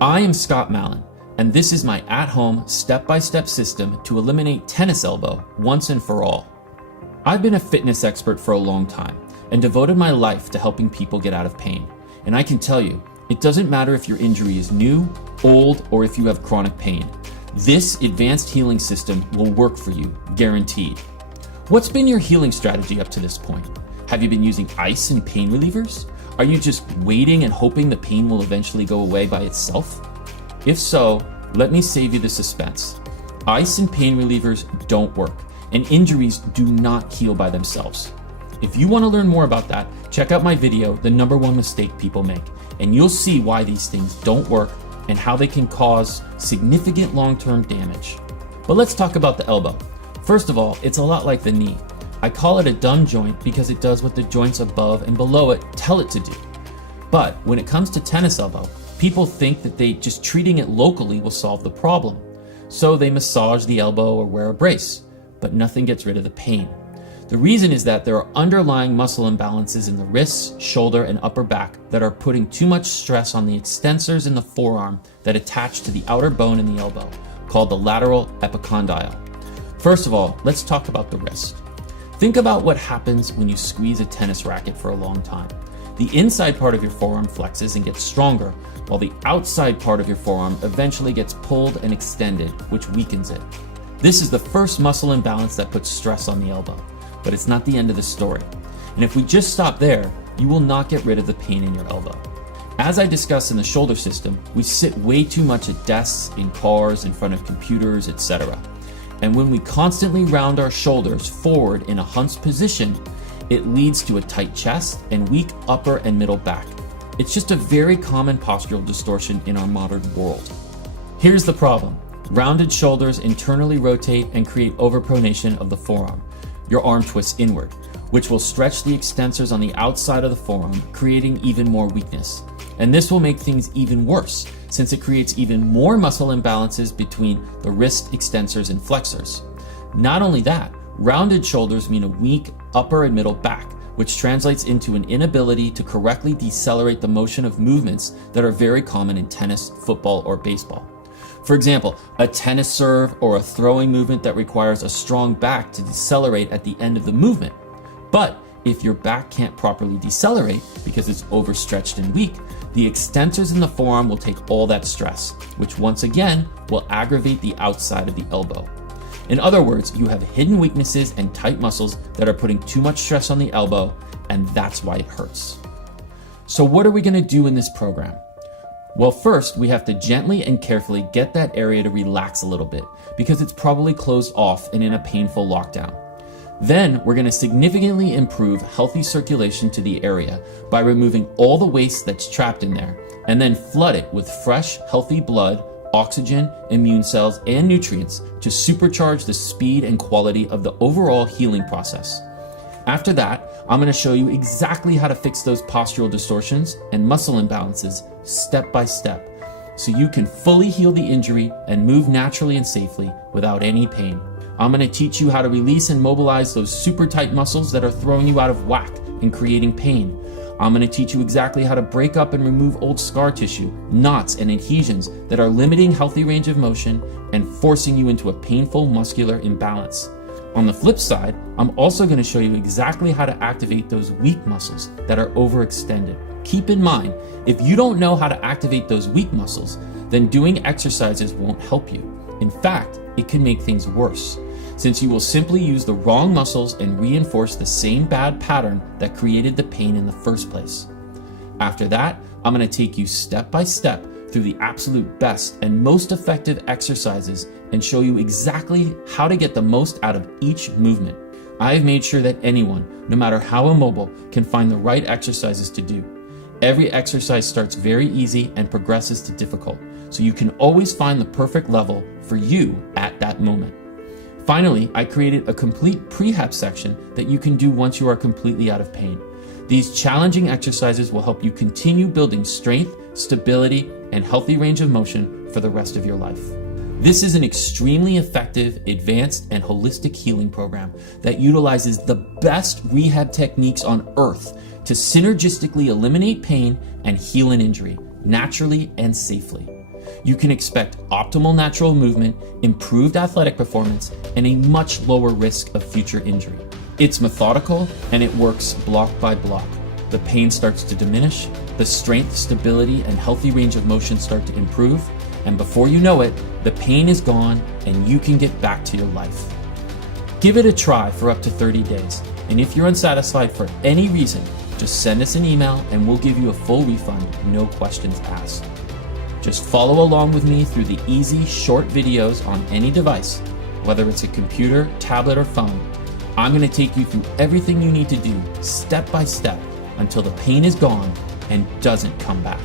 I am Scott Malin, and this is my at-home, step-by-step system to eliminate tennis elbow once and for all. I've been a fitness expert for a long time and devoted my life to helping people get out of pain. And I can tell you, it doesn't matter if your injury is new, old, or if you have chronic pain. This advanced healing system will work for you, guaranteed. What's been your healing strategy up to this point? Have you been using ice and pain relievers? Are you just waiting and hoping the pain will eventually go away by itself? If so, let me save you the suspense. Ice and pain relievers don't work, and injuries do not heal by themselves. If you want to learn more about that, check out my video, The Number One Mistake People Make, and you'll see why these things don't work and how they can cause significant long-term damage. But let's talk about the elbow. First of all, it's a lot like the knee. I call it a dumb joint because it does what the joints above and below it tell it to do. But when it comes to tennis elbow, people think that just treating it locally will solve the problem. So they massage the elbow or wear a brace, but nothing gets rid of the pain. The reason is that there are underlying muscle imbalances in the wrists, shoulder, and upper back that are putting too much stress on the extensors in the forearm that attach to the outer bone in the elbow, called the lateral epicondyle. First of all, let's talk about the wrist. Think about what happens when you squeeze a tennis racket for a long time. The inside part of your forearm flexes and gets stronger, while the outside part of your forearm eventually gets pulled and extended, which weakens it. This is the first muscle imbalance that puts stress on the elbow, but it's not the end of the story. And if we just stop there, you will not get rid of the pain in your elbow. As I discussed in the shoulder system, we sit way too much at desks, in cars, in front of computers, etc. And when we constantly round our shoulders forward in a hunched position, it leads to a tight chest and weak upper and middle back. It's just a very common postural distortion in our modern world. Here's the problem. Rounded shoulders internally rotate and create overpronation of the forearm. Your arm twists inward, which will stretch the extensors on the outside of the forearm, creating even more weakness. And this will make things even worse, since it creates even more muscle imbalances between the wrist extensors and flexors. Not only that, rounded shoulders mean a weak upper and middle back, which translates into an inability to correctly decelerate the motion of movements that are very common in tennis, football, or baseball. For example, a tennis serve or a throwing movement that requires a strong back to decelerate at the end of the movement. But if your back can't properly decelerate because it's overstretched and weak, the extensors in the forearm will take all that stress, which once again will aggravate the outside of the elbow. In other words, you have hidden weaknesses and tight muscles that are putting too much stress on the elbow, and that's why it hurts. So what are we going to do in this program? Well, first, we have to gently and carefully get that area to relax a little bit because it's probably closed off and in a painful lockdown. Then we're going to significantly improve healthy circulation to the area by removing all the waste that's trapped in there and then flood it with fresh, healthy blood, oxygen, immune cells, and nutrients to supercharge the speed and quality of the overall healing process. After that, I'm going to show you exactly how to fix those postural distortions and muscle imbalances step by step so you can fully heal the injury and move naturally and safely without any pain. I'm going to teach you how to release and mobilize those super tight muscles that are throwing you out of whack and creating pain. I'm going to teach you exactly how to break up and remove old scar tissue, knots, and adhesions that are limiting healthy range of motion and forcing you into a painful muscular imbalance. On the flip side, I'm also going to show you exactly how to activate those weak muscles that are overextended. Keep in mind, if you don't know how to activate those weak muscles, then doing exercises won't help you. In fact, it can make things worse, since you will simply use the wrong muscles and reinforce the same bad pattern that created the pain in the first place. After that, I'm going to take you step by step through the absolute best and most effective exercises and show you exactly how to get the most out of each movement. I've made sure that anyone, no matter how immobile, can find the right exercises to do. Every exercise starts very easy and progresses to difficult, so you can always find the perfect level for you at that moment. Finally, I created a complete prehab section that you can do once you are completely out of pain. These challenging exercises will help you continue building strength, stability, and healthy range of motion for the rest of your life. This is an extremely effective, advanced, and holistic healing program that utilizes the best rehab techniques on earth to synergistically eliminate pain and heal an injury naturally and safely. you can expect optimal natural movement, improved athletic performance, and a much lower risk of future injury. It's methodical and it works block by block. The pain starts to diminish, the strength, stability, and healthy range of motion start to improve, and before you know it, the pain is gone and you can get back to your life. Give it a try for up to 30 days, and if you're unsatisfied for any reason, just send us an email and we'll give you a full refund, no questions asked. Just follow along with me through the easy, short videos on any device, whether it's a computer, tablet, or phone. I'm going to take you through everything you need to do, step by step, until the pain is gone and doesn't come back.